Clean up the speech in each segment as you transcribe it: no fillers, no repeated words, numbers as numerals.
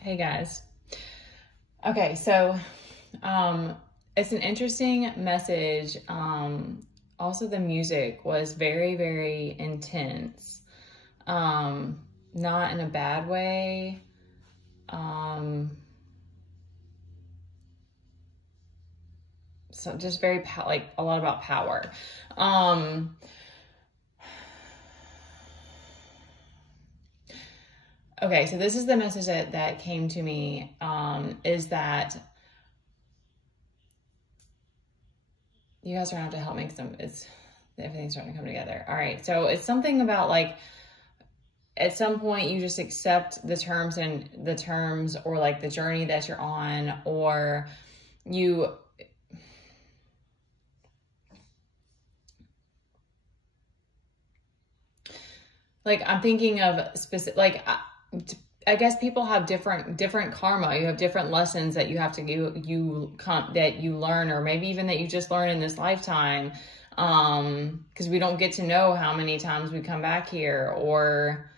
Hey guys. Okay, so it's an interesting message. Also the music was very, very intense. Not in a bad way. So just very like a lot about power. Okay, so this is the message that came to me, is that you guys are gonna have to help make some, everything's starting to come together. All right, so it's something about like, at some point you just accept the terms or like the journey that you're on, or you, like, I'm thinking of specific, like, I guess people have different karma. You have different lessons that you have to that you learn, or maybe even that you just learn in this lifetime. Because we don't get to know how many times we come back here, or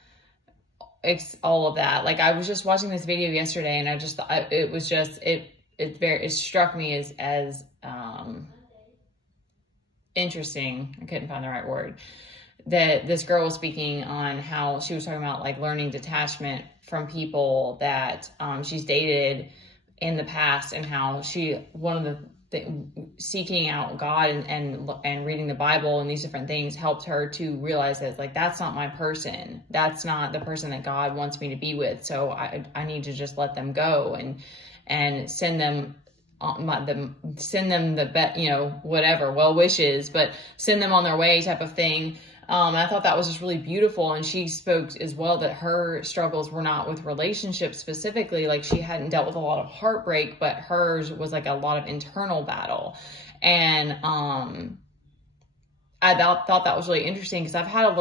all of that. Like, I was just watching this video yesterday, and I just thought it struck me as interesting. I couldn't find the right word. That this girl was speaking on how she was talking about like learning detachment from people that she's dated in the past, and how one of the seeking out God and reading the Bible and these different things helped her to realize that, like, that's not my person. That's not the person that God wants me to be with. So I need to just let them go and send them the whatever, well wishes, but send them on their way type of thing. I thought that was just really beautiful. And she spoke as well that her struggles were not with relationships specifically. Like, she hadn't dealt with a lot of heartbreak, but hers was like a lot of internal battle. And I thought that was really interesting, because I've had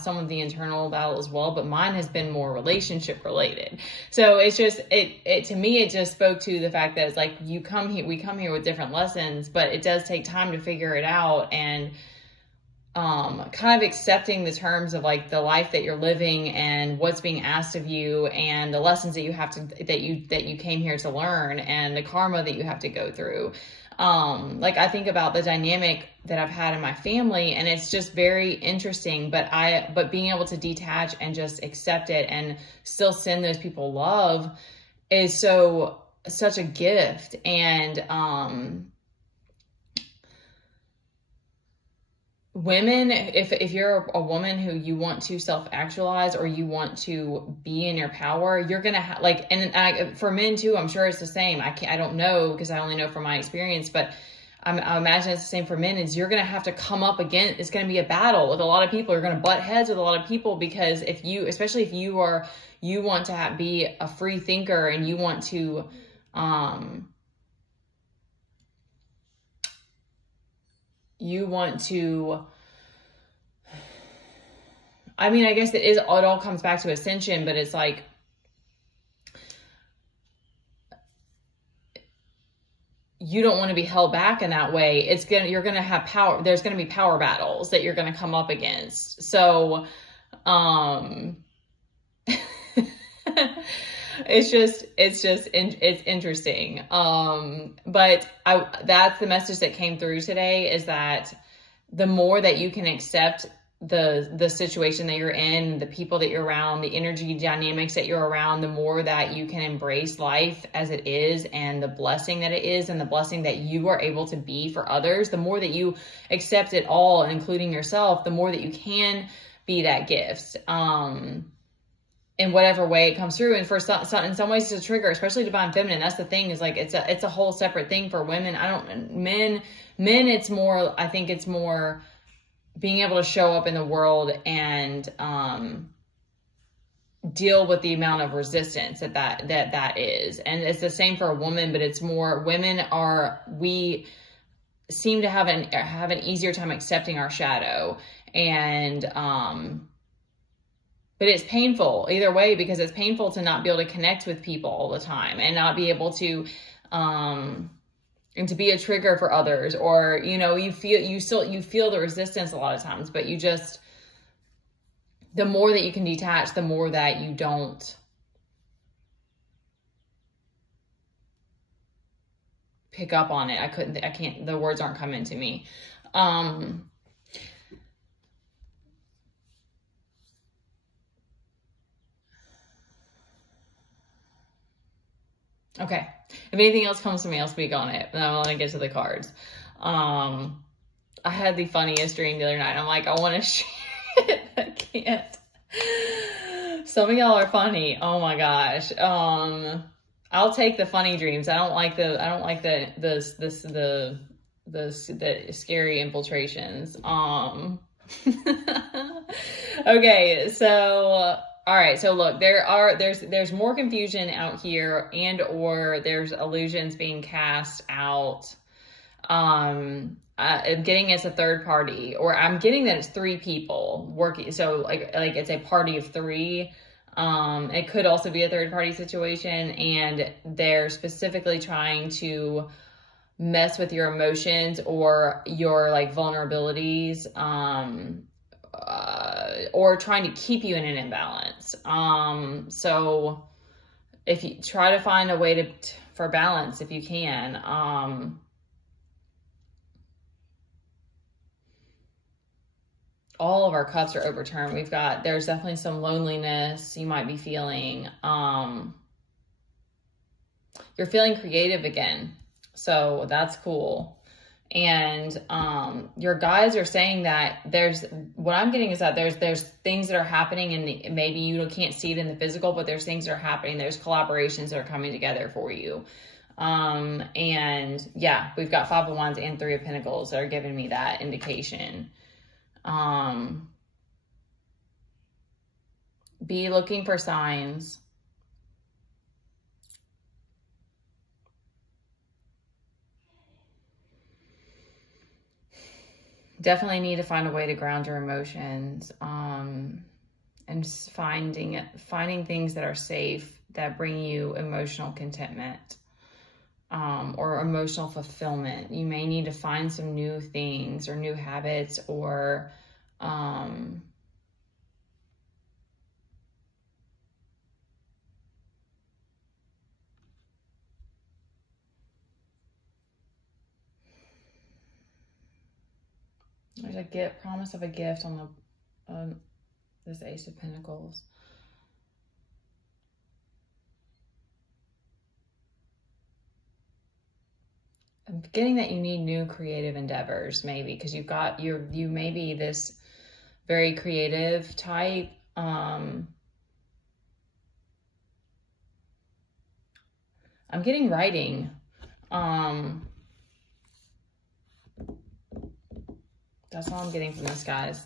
some of the internal battle as well, but mine has been more relationship related. So it's just, to me, it just spoke to the fact that it's like, we come here with different lessons, but it does take time to figure it out. And kind of accepting the terms of like the life that you're living and what's being asked of you, and the lessons that you have to, that you came here to learn, and the karma that you have to go through. Like, I think about the dynamic that I've had in my family, and it's just very interesting, but being able to detach and just accept it and still send those people love is such a gift. And, women, if you're a woman who you want to self-actualize, or you want to be in your power, you're going to have like, and for men too, I'm sure it's the same. I don't know, because I only know from my experience, but I imagine it's the same for men. Is you're going to have to come up against, it's going to be a battle with a lot of people. You're going to butt heads with a lot of people, because especially if you want to be a free thinker, and you want to, I mean, I guess it all comes back to ascension, but it's like, you don't want to be held back in that way. You're going to have power. There's going to be power battles that you're going to come up against. So, it's interesting. But that's the message that came through today, is that the more that you can accept the situation that you're in, the people that you're around, the energy dynamics that you're around, the more that you can embrace life as it is, and the blessing that it is, and the blessing that you are able to be for others, the more that you accept it all, including yourself, the more that you can be that gift. In whatever way it comes through. And for in some ways it's a trigger, especially divine feminine. That's the thing, is like, it's a whole separate thing for women. Men, it's more, I think it's more being able to show up in the world and, deal with the amount of resistance that is. And it's the same for a woman, but it's more, we seem to have an easier time accepting our shadow. And, but it's painful either way, because it's painful to not be able to connect with people all the time, and not be able to, and to be a trigger for others, or, you feel the resistance a lot of times, but the more that you can detach, the more that you don't pick up on it. I can't, the words aren't coming to me. Okay. If anything else comes to me, I'll speak on it. And I want to get to the cards. I had the funniest dream the other night. I'm like, I want to share it. I can't. Some of y'all are funny. Oh my gosh. I'll take the funny dreams. I don't like the scary infiltrations. Okay, so all right, so look, there's more confusion out here, and or there's illusions being cast out. I'm getting it's a third party, or I'm getting that it's 3 people working. So like it's a party of 3. It could also be a third party situation, and they're specifically trying to mess with your emotions or your like vulnerabilities, or trying to keep you in an imbalance. So if you try to find a way for balance, if you can, all of our cups are overturned. There's definitely some loneliness you might be feeling. You're feeling creative again. So that's cool. And your guides are saying that what I'm getting is that there's things that are happening, and maybe you can't see it in the physical, but there's things that are happening. There's collaborations that are coming together for you. And yeah, we've got 5 of Wands and 3 of Pentacles that are giving me that indication. Be looking for signs. Definitely need to find a way to ground your emotions, and just finding things that are safe, that bring you emotional contentment, or emotional fulfillment. You may need to find some new things or new habits, or there's a promise of a gift on the this Ace of Pentacles. I'm getting that you need new creative endeavors, maybe, because you may be this very creative type. I'm getting writing. That's all I'm getting from this, guys.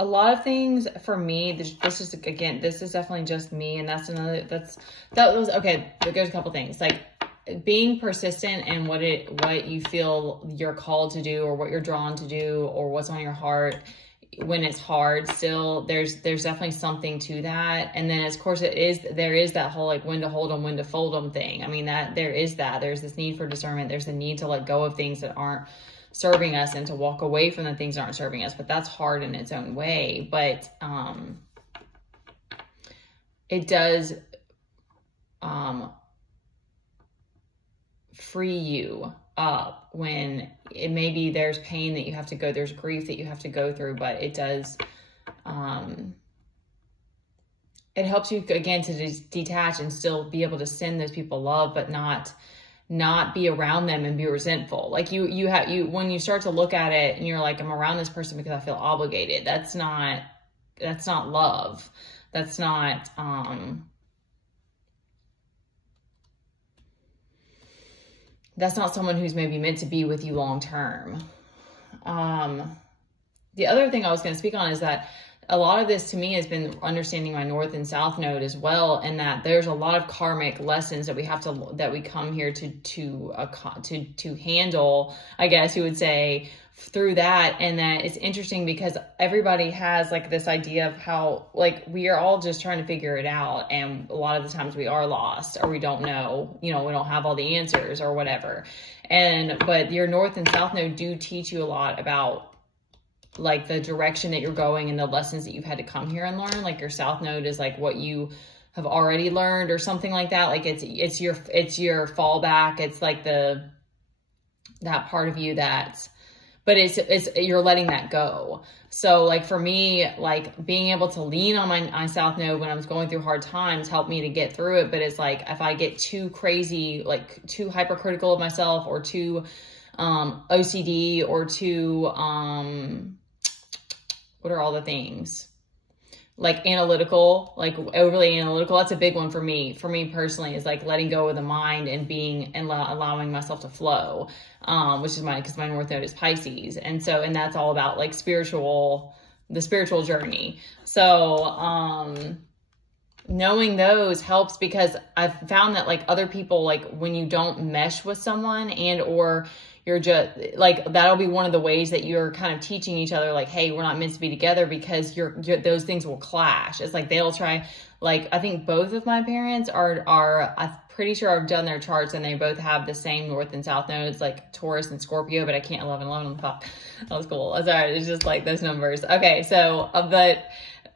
A lot of things for me, this is definitely just me, and okay. There's a couple things, like being persistent in what you feel you're called to do, or what you're drawn to do, or what's on your heart when it's hard. Still, there's definitely something to that. And then of course there is that whole like when to hold them, when to fold them thing. I mean, there's this need for discernment. There's the need to let go of things that aren't serving us, and to walk away from the things that aren't serving us. But that's hard in its own way. But it does free you up when maybe there's pain that you have to go, there's grief that you have to go through, but it does, it helps you again to detach and still be able to send those people love, but not be around them and be resentful. Like when you start to look at it and you're like, I'm around this person because I feel obligated. That's not love. That's not, that's not someone who's maybe meant to be with you long term. The other thing I was going to speak on is that a lot of this to me has been understanding my North and South node as well, and that there's a lot of karmic lessons that we come here to handle, I guess you would say, through that. And that it's interesting because everybody has like this idea of how like we are all just trying to figure it out, and a lot of the times we are lost, or we don't know, we don't have all the answers or whatever. But your North and South node do teach you a lot about like the direction that you're going and the lessons that you've had to come here and learn. Like your South node is like what you have already learned or something like that. Like it's your fallback. It's like that part of you but you're letting that go. So like for me, like being able to lean on my South Node when I was going through hard times helped me to get through it. But it's like, if I get too crazy, like too hypercritical of myself, or too OCD, or too, what are all the things? Like analytical, like overly analytical. That's a big one for me personally, is like letting go of the mind and allowing myself to flow, which is because my North Node is Pisces. And that's all about like the spiritual journey. So, knowing those helps, because I've found that like other people, like when you don't mesh with someone or you're just like, that'll be one of the ways that you're kind of teaching each other, like, hey, we're not meant to be together, because those things will clash. It's like, they'll try, like, I think both of my parents are I'm pretty sure I've done their charts, and they both have the same North and South nodes, like Taurus and Scorpio, but I can't 11 on the top. That was cool. That's all right. It's just like those numbers. Okay. So,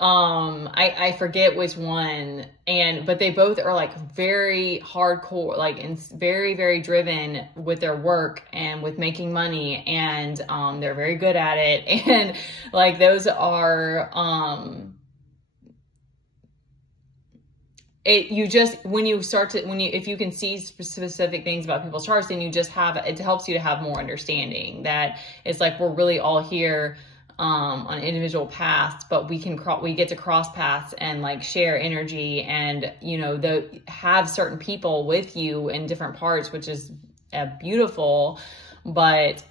I forget which one, but they both are like very hardcore, like, and very, very driven with their work and with making money, and, they're very good at it. And like, those are, if you can see specific things about people's charts, then it helps you to have more understanding that it's like, we're really all here on individual paths, but we get to cross paths and like share energy, and have certain people with you in different parts, which is beautiful. But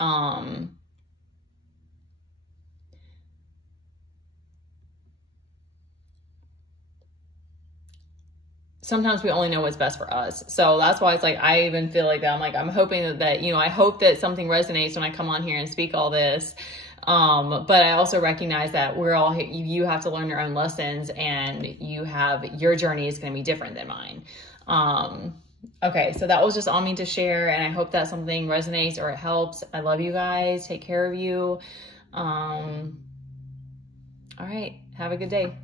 sometimes we only know what's best for us. So that's why it's like, I even feel like that. I'm like, I'm hoping that I hope that something resonates when I come on here and speak all this. But I also recognize that you have to learn your own lessons, and your journey is going to be different than mine. Okay. So that was just on me to share, and I hope that something resonates or it helps. I love you guys. Take care of you. All right. Have a good day.